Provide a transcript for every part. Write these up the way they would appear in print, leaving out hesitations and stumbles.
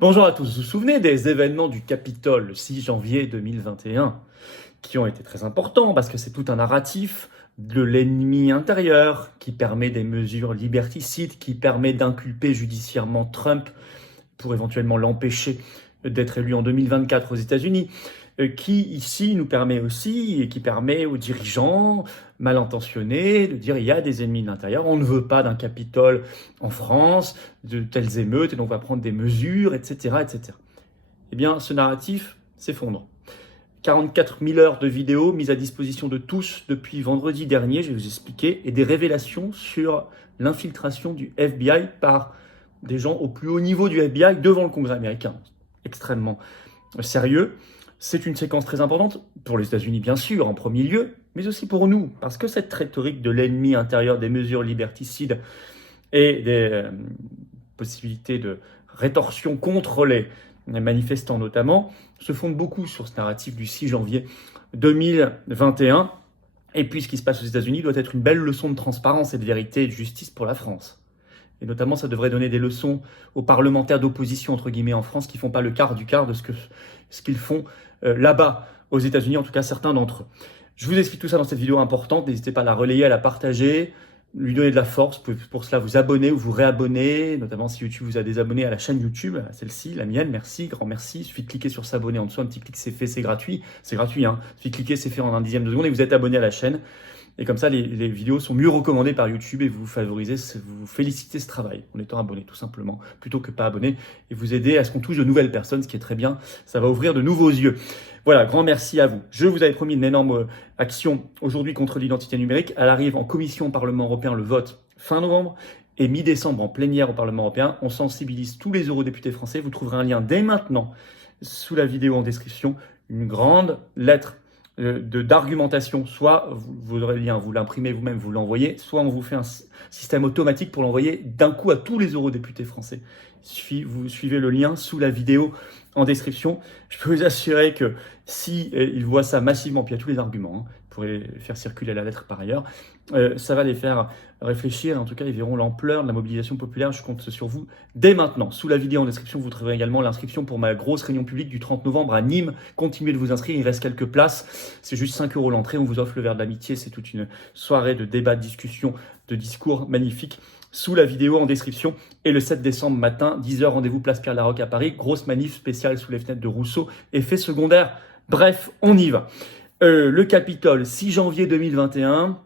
Bonjour à tous, vous vous souvenez des événements du Capitole le 6 janvier 2021 qui ont été très importants parce que c'est tout un narratif de l'ennemi intérieur qui permet des mesures liberticides, qui permet d'inculper judiciairement Trump pour éventuellement l'empêcher d'être élu en 2024 aux États-Unis, qui ici nous permet aussi et qui permet aux dirigeants mal intentionnés de dire il y a des ennemis de l'intérieur, on ne veut pas d'un Capitole en France, de telles émeutes et donc on va prendre des mesures, etc. etc. Eh bien, ce narratif s'effondre. 44 000 heures de vidéos mises à disposition de tous depuis vendredi dernier, je vais vous expliquer, et des révélations sur l'infiltration du FBI par des gens au plus haut niveau du FBI devant le Congrès américain. Extrêmement sérieux. C'est une séquence très importante pour les États-Unis, bien sûr, en premier lieu, mais aussi pour nous, parce que cette rhétorique de l'ennemi intérieur, des mesures liberticides et des possibilités de rétorsion contre les manifestants notamment, se fonde beaucoup sur ce narratif du 6 janvier 2021. Et puis ce qui se passe aux États-Unis doit être une belle leçon de transparence et de vérité et de justice pour la France. Et notamment, ça devrait donner des leçons aux parlementaires d'opposition, entre guillemets, en France, qui ne font pas le quart du quart de ce qu'ils font là-bas, aux États-Unis, en tout cas certains d'entre eux. Je vous explique tout ça dans cette vidéo importante. N'hésitez pas à la relayer, à la partager, lui donner de la force. Vous pouvez pour cela vous abonner ou vous réabonner, notamment si YouTube vous a désabonné à la chaîne YouTube, à celle-ci, la mienne. Merci, grand merci. Il suffit de cliquer sur s'abonner en dessous, un petit clic, c'est fait, c'est gratuit. C'est gratuit, hein. Il suffit de cliquer, c'est fait en un dixième de seconde et vous êtes abonné à la chaîne. Et comme ça, les vidéos sont mieux recommandées par YouTube et vous favorisez, vous félicitez ce travail en étant abonné, tout simplement, plutôt que pas abonné, et vous aider à ce qu'on touche de nouvelles personnes, ce qui est très bien. Ça va ouvrir de nouveaux yeux. Voilà, grand merci à vous. Je vous avais promis une énorme action aujourd'hui contre l'identité numérique. Elle arrive en commission au Parlement européen, le vote fin novembre. Et mi-décembre, en plénière au Parlement européen, on sensibilise tous les eurodéputés français. Vous trouverez un lien dès maintenant sous la vidéo en description, une grande lettre d'argumentation, soit vous aurez le lien, vous l'imprimez vous-même, vous l'envoyez, soit on vous fait un système automatique pour l'envoyer d'un coup à tous les eurodéputés français. Il suffit, vous suivez le lien sous la vidéo en description. Je peux vous assurer que si ils voient ça massivement, puis il y a tous les arguments, hein, vous pourrez faire circuler la lettre par ailleurs, ça va les faire réfléchir. En tout cas, ils verront l'ampleur de la mobilisation populaire. Je compte sur vous dès maintenant. Sous la vidéo en description, vous trouverez également l'inscription pour ma grosse réunion publique du 30 novembre à Nîmes. Continuez de vous inscrire, il reste quelques places. C'est juste 5 € l'entrée. On vous offre le verre d'amitié. C'est toute une soirée de débat, de discussion, de discours magnifiques. Sous la vidéo en description. Et le 7 décembre matin, 10h, rendez-vous place Pierre-Laroque à Paris. Grosse manif spéciale sous les fenêtres de Rousseau. Effet secondaire. Bref, on y va. Le Capitole, 6 janvier 2021.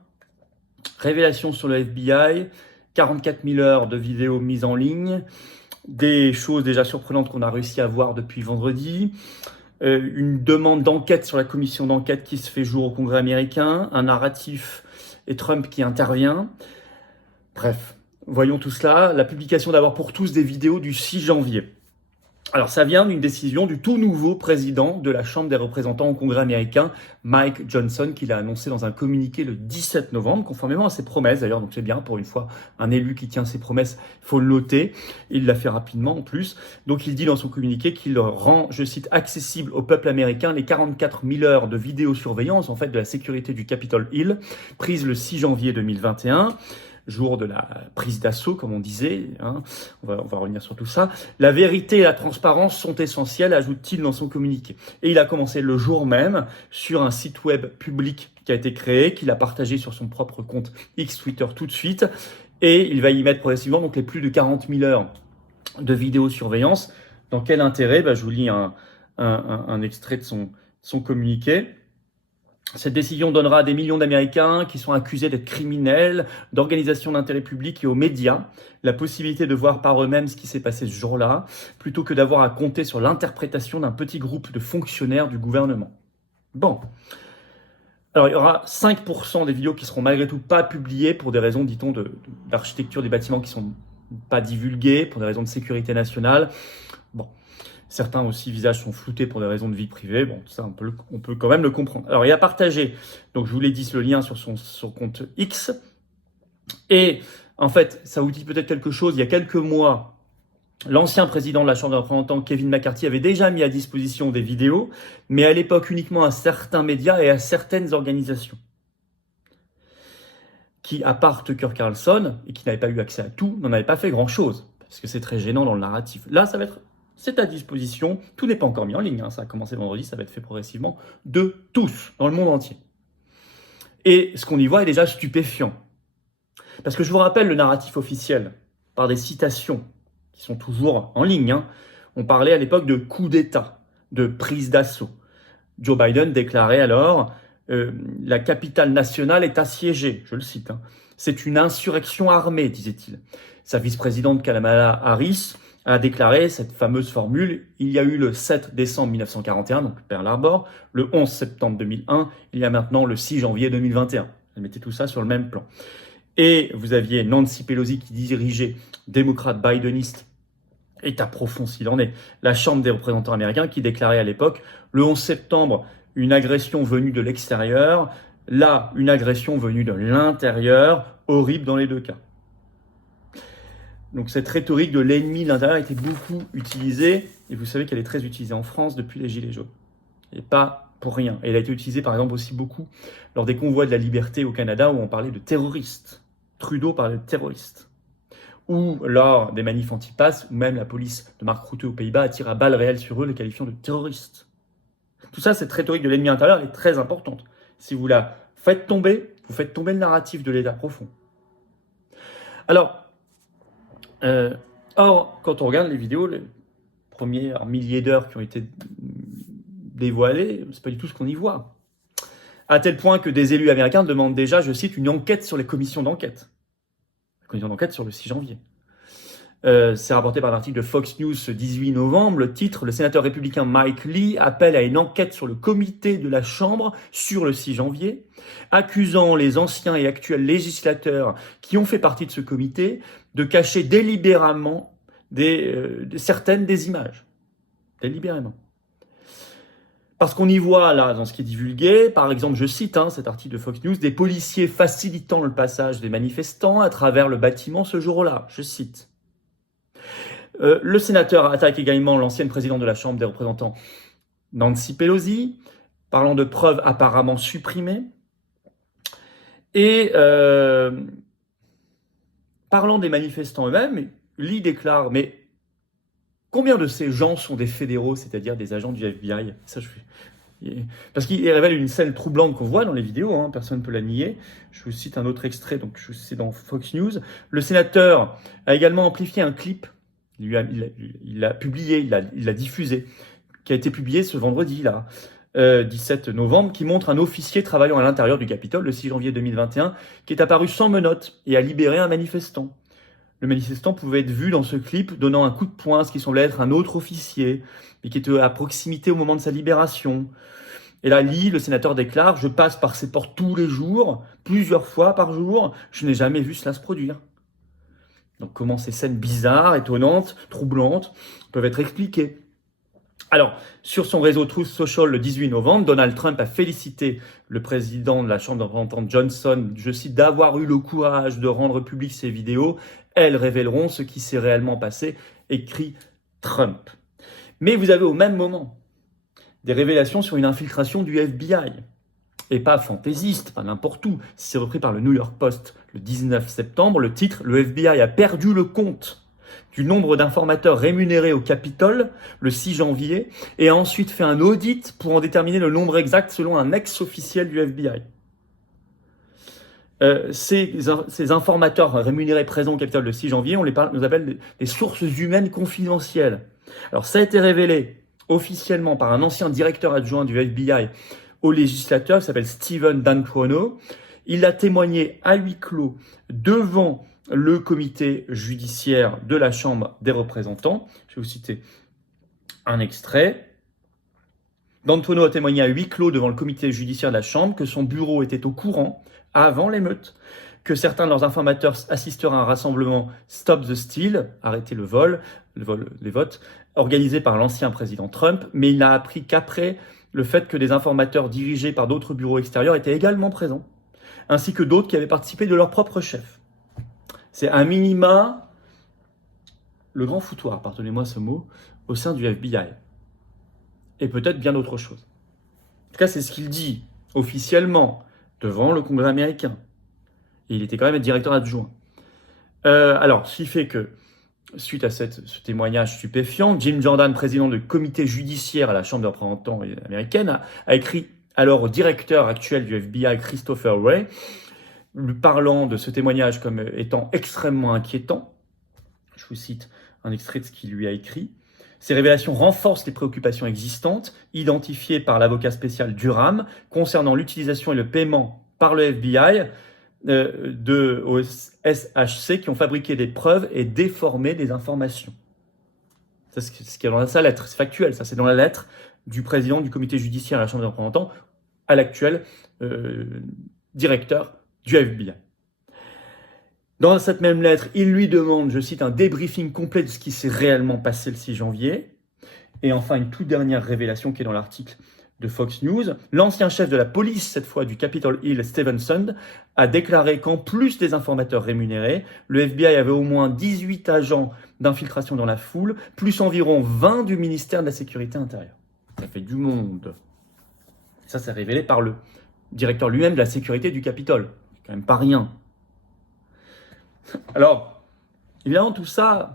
Révélation sur le FBI. 44 000 heures de vidéos mises en ligne. Des choses déjà surprenantes qu'on a réussi à voir depuis vendredi. Une demande d'enquête sur la commission d'enquête qui se fait jour au Congrès américain. Un narratif et Trump qui intervient. Bref. Voyons tout cela. La publication d'abord pour tous des vidéos du 6 janvier. Alors ça vient d'une décision du tout nouveau président de la Chambre des représentants au Congrès américain, Mike Johnson, qui l'a annoncé dans un communiqué le 17 novembre, conformément à ses promesses d'ailleurs, donc c'est bien pour une fois un élu qui tient ses promesses, il faut le noter, il l'a fait rapidement en plus. Donc il dit dans son communiqué qu'il rend, je cite, accessible au peuple américain les 44 000 heures de vidéosurveillance en fait de la sécurité du Capitol Hill, prise le 6 janvier 2021. Jour de la prise d'assaut, comme on disait, hein. On va revenir sur tout ça. La vérité et la transparence sont essentielles, ajoute-t-il dans son communiqué. Et il a commencé le jour même sur un site web public qui a été créé, qu'il a partagé sur son propre compte X Twitter tout de suite. Et il va y mettre progressivement donc les plus de 40 000 heures de vidéosurveillance. Dans quel intérêt? Je vous lis un extrait de son communiqué. Cette décision donnera à des millions d'Américains qui sont accusés d'être criminels, d'organisations d'intérêt public et aux médias la possibilité de voir par eux-mêmes ce qui s'est passé ce jour-là, plutôt que d'avoir à compter sur l'interprétation d'un petit groupe de fonctionnaires du gouvernement. Bon. Alors, il y aura 5% des vidéos qui seront malgré tout pas publiées pour des raisons, dit-on, d'architecture des bâtiments qui sont pas divulguées, pour des raisons de sécurité nationale. Bon. Certains aussi visages sont floutés pour des raisons de vie privée. Bon, tout ça, on peut quand même le comprendre. Alors, il a partagé, donc je vous l'ai dit, le lien sur son compte X. Et en fait, ça vous dit peut-être quelque chose. Il y a quelques mois, l'ancien président de la Chambre des représentants, Kevin McCarthy, avait déjà mis à disposition des vidéos, mais à l'époque uniquement à certains médias et à certaines organisations qui, à part Tucker Carlson, et qui n'avaient pas eu accès à tout, n'en avaient pas fait grand-chose, parce que c'est très gênant dans le narratif. Là, ça va être C'est à disposition, tout n'est pas encore mis en ligne, hein. Ça a commencé vendredi, ça va être fait progressivement, de tous, dans le monde entier. Et ce qu'on y voit est déjà stupéfiant. Parce que je vous rappelle le narratif officiel, par des citations qui sont toujours en ligne, hein. On parlait à l'époque de coup d'État, de prise d'assaut. Joe Biden déclarait alors la capitale nationale est assiégée, je le cite, hein. C'est une insurrection armée, disait-il. Sa vice-présidente Kamala Harris a déclaré cette fameuse formule. Il y a eu le 7 décembre 1941, donc Pearl Harbor, le 11 septembre 2001, il y a maintenant le 6 janvier 2021. Elle mettait tout ça sur le même plan. Et vous aviez Nancy Pelosi qui dirigeait, démocrate bideniste, État profond s'il en est, la Chambre des représentants américains qui déclarait à l'époque, le 11 septembre, une agression venue de l'extérieur, là, une agression venue de l'intérieur, horrible dans les deux cas. Donc cette rhétorique de l'ennemi de l'intérieur a été beaucoup utilisée, et vous savez qu'elle est très utilisée en France depuis les Gilets jaunes. Et pas pour rien. Et elle a été utilisée par exemple aussi beaucoup lors des convois de la liberté au Canada où on parlait de terroristes. Trudeau parlait de terroristes. Ou lors des manifs anti-pass, où même la police de Mark Rutte aux Pays-Bas a tiré à balles réelles sur eux, les qualifiant de terroristes. Tout ça, cette rhétorique de l'ennemi intérieur est très importante. Si vous la faites tomber, vous faites tomber le narratif de l'État profond. Alors, or, quand on regarde les vidéos, les premiers milliers d'heures qui ont été dévoilées, c'est pas du tout ce qu'on y voit. À tel point que des élus américains demandent déjà, je cite, une enquête sur les commissions d'enquête. La commission d'enquête sur le 6 janvier. C'est rapporté par un article de Fox News ce 18 novembre. Le titre, le sénateur républicain Mike Lee appelle à une enquête sur le comité de la Chambre sur le 6 janvier, accusant les anciens et actuels législateurs qui ont fait partie de ce comité de cacher délibérément certaines des images. Délibérément. Parce qu'on y voit, là, dans ce qui est divulgué, par exemple, je cite cet article de Fox News, des policiers facilitant le passage des manifestants à travers le bâtiment ce jour-là. Je cite. Le sénateur attaque également l'ancienne présidente de la Chambre des représentants, Nancy Pelosi, parlant de preuves apparemment supprimées. Et parlant des manifestants eux-mêmes, Lee déclare, mais combien de ces gens sont des fédéraux, c'est-à-dire des agents du FBI? Ça, parce qu'il révèle une scène troublante qu'on voit dans les vidéos, personne ne peut la nier. Je vous cite un autre extrait, donc c'est dans Fox News. Le sénateur a également amplifié un clip. Il l'a publié, il l'a diffusé, qui a été publié ce vendredi, là, 17 novembre, qui montre un officier travaillant à l'intérieur du Capitole le 6 janvier 2021, qui est apparu sans menottes et a libéré un manifestant. Le manifestant pouvait être vu dans ce clip donnant un coup de poing à ce qui semblait être un autre officier, mais qui était à proximité au moment de sa libération. Et là, Lee, le sénateur, déclare « Je passe par ces portes tous les jours, plusieurs fois par jour, je n'ai jamais vu cela se produire. » Donc comment ces scènes bizarres, étonnantes, troublantes peuvent être expliquées. Alors, sur son réseau Truth Social le 18 novembre, Donald Trump a félicité le président de la Chambre des représentants Johnson, je cite, d'avoir eu le courage de rendre public ces vidéos. Elles révéleront ce qui s'est réellement passé, écrit Trump. Mais vous avez au même moment des révélations sur une infiltration du FBI. Et pas fantaisiste, pas n'importe où. C'est repris par le New York Post le 19 septembre. Le titre, le FBI a perdu le compte du nombre d'informateurs rémunérés au Capitole le 6 janvier et a ensuite fait un audit pour en déterminer le nombre exact selon un ex-officiel du FBI. Ces informateurs rémunérés présents au Capitole le 6 janvier, on nous appelle des sources humaines confidentielles. Alors ça a été révélé officiellement par un ancien directeur adjoint du FBI au législateur qui s'appelle Steven D'Antuono. Il a témoigné à huis clos devant le comité judiciaire de la Chambre des représentants. Je vais vous citer un extrait. D'Antuono a témoigné à huis clos devant le comité judiciaire de la Chambre que son bureau était au courant, avant l'émeute, que certains de leurs informateurs assisteraient à un rassemblement Stop the Steal, arrêter le vol, les votes, organisé par l'ancien président Trump, mais il n'a appris qu'après le fait que des informateurs dirigés par d'autres bureaux extérieurs étaient également présents, ainsi que d'autres qui avaient participé de leur propre chef. C'est un minima le grand foutoir, pardonnez-moi ce mot, au sein du FBI. Et peut-être bien d'autres choses. En tout cas, c'est ce qu'il dit officiellement devant le Congrès américain. Et il était quand même directeur adjoint. Alors, ce qui fait que suite à ce témoignage stupéfiant, Jim Jordan, président du comité judiciaire à la Chambre des représentants américaine, a écrit alors au directeur actuel du FBI, Christopher Wray, lui parlant de ce témoignage comme étant extrêmement inquiétant. Je vous cite un extrait de ce qu'il lui a écrit. Ces révélations renforcent les préoccupations existantes, identifiées par l'avocat spécial Durham, concernant l'utilisation et le paiement par le FBI au SHC qui ont fabriqué des preuves et déformé des informations. C'est ce qu'il y a dans sa lettre, c'est factuel, ça c'est dans la lettre du président du comité judiciaire à la Chambre des représentants, à l'actuel directeur du FBI. Dans cette même lettre, il lui demande, je cite, un débriefing complet de ce qui s'est réellement passé le 6 janvier. Et enfin, une toute dernière révélation qui est dans l'article de Fox News. L'ancien chef de la police, cette fois du Capitol Hill, Stevenson, a déclaré qu'en plus des informateurs rémunérés, le FBI avait au moins 18 agents d'infiltration dans la foule, plus environ 20 du ministère de la Sécurité intérieure. Ça fait du monde. Ça, c'est révélé par le directeur lui-même de la sécurité du Capitole. C'est quand même pas rien. Alors, évidemment, tout ça,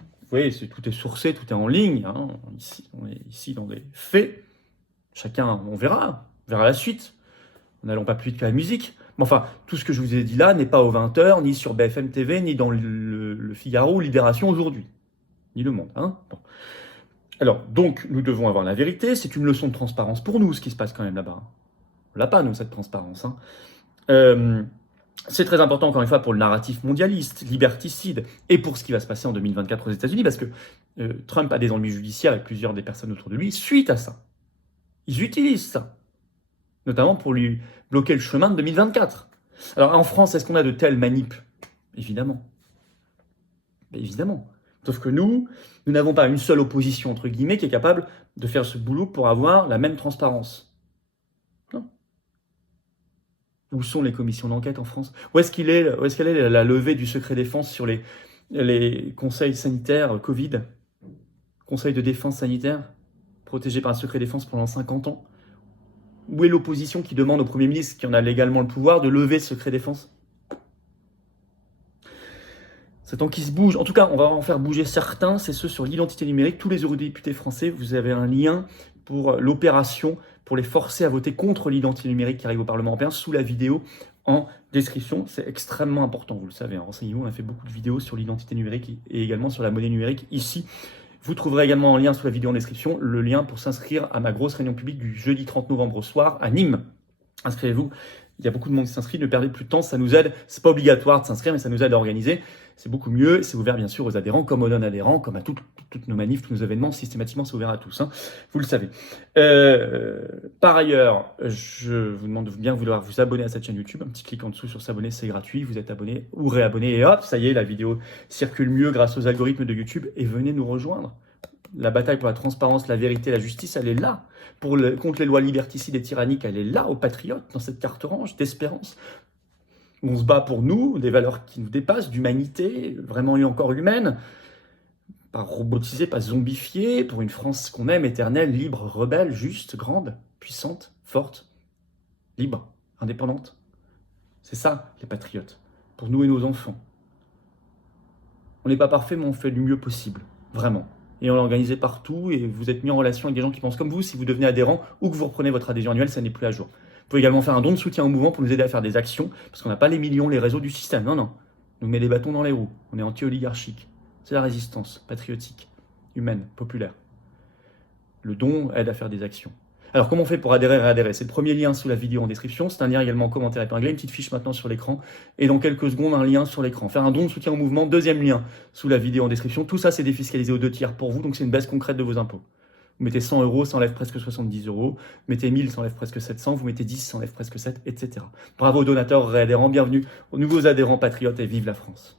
vous voyez, tout est sourcé, tout est en ligne. Hein. Ici, on est ici dans des faits. Chacun, on verra la suite. N'allons pas plus vite que la musique. Mais enfin, tout ce que je vous ai dit là n'est pas aux 20h, ni sur BFM TV, ni dans le Figaro ou Libération aujourd'hui. Ni Le Monde. Hein. Bon. Alors, donc, nous devons avoir la vérité. C'est une leçon de transparence pour nous, ce qui se passe quand même là-bas. On l'a pas, nous, cette transparence. Hein. C'est très important, encore une fois, pour le narratif mondialiste, liberticide, et pour ce qui va se passer en 2024 aux États-Unis, parce que Trump a des ennuis judiciaires avec plusieurs des personnes autour de lui suite à ça. Ils utilisent ça, notamment pour lui bloquer le chemin de 2024. Alors, en France, est-ce qu'on a de telles manips? Évidemment. Mais évidemment. Sauf que nous n'avons pas une seule opposition, entre guillemets, qui est capable de faire ce boulot pour avoir la même transparence. Non. Où sont les commissions d'enquête en France? Où est-ce qu'elle est la levée du secret défense sur les conseils sanitaires Covid? Conseil de défense sanitaire protégé par un secret défense pendant 50 ans? Où est l'opposition qui demande au Premier ministre, qui en a légalement le pouvoir, de lever ce secret défense? C'est temps qui se bouge. En tout cas, on va en faire bouger certains, c'est ceux sur l'identité numérique. Tous les eurodéputés français, vous avez un lien pour l'opération, pour les forcer à voter contre l'identité numérique qui arrive au Parlement européen, sous la vidéo en description. C'est extrêmement important, vous le savez. Renseignez-vous, on a fait beaucoup de vidéos sur l'identité numérique et également sur la monnaie numérique ici. Vous trouverez également en lien sous la vidéo en description le lien pour s'inscrire à ma grosse réunion publique du jeudi 30 novembre au soir à Nîmes. Inscrivez-vous, il y a beaucoup de monde qui s'inscrit, ne perdez plus de temps, ça nous aide. C'est pas obligatoire de s'inscrire, mais ça nous aide à organiser. C'est beaucoup mieux, c'est ouvert bien sûr aux adhérents, comme aux non-adhérents, comme à toutes nos manifs, tous nos événements, systématiquement c'est ouvert à tous, hein. Vous le savez. Par ailleurs, je vous demande de bien vouloir vous abonner à cette chaîne YouTube, un petit clic en dessous sur s'abonner, c'est gratuit, vous êtes abonné ou réabonné, et hop, ça y est, la vidéo circule mieux grâce aux algorithmes de YouTube, et venez nous rejoindre. La bataille pour la transparence, la vérité, la justice, elle est là. Contre les lois liberticides et tyranniques, elle est là, aux patriotes, dans cette carte orange d'espérance. On se bat pour nous, des valeurs qui nous dépassent, d'humanité, vraiment et encore humaine, pas robotisée, pas zombifiée, pour une France qu'on aime, éternelle, libre, rebelle, juste, grande, puissante, forte, libre, indépendante. C'est ça, les patriotes, pour nous et nos enfants. On n'est pas parfait, mais on fait du mieux possible, vraiment. Et on l'a organisé partout, et vous êtes mis en relation avec des gens qui pensent comme vous. Si vous devenez adhérent ou que vous reprenez votre adhésion annuelle, ça n'est plus à jour. Vous pouvez également faire un don de soutien au mouvement pour nous aider à faire des actions, parce qu'on n'a pas les millions, les réseaux du système. Non, non. On nous met des bâtons dans les roues. On est anti-oligarchique. C'est la résistance patriotique, humaine, populaire. Le don aide à faire des actions. Alors, comment on fait pour adhérer et réadhérer? C'est le premier lien sous la vidéo en description. C'est un lien également en commentaire épinglé, une petite fiche maintenant sur l'écran. Et dans quelques secondes, un lien sur l'écran. Faire un don de soutien au mouvement, deuxième lien sous la vidéo en description. Tout ça, c'est défiscalisé aux 2/3 pour vous, donc c'est une baisse concrète de vos impôts. Vous mettez 100 €, ça enlève presque 70 €. Vous mettez 1000, ça enlève presque 700. Vous mettez 10, ça enlève presque 7, etc. Bravo aux donateurs, réadhérents, bienvenue aux nouveaux adhérents patriotes et vive la France.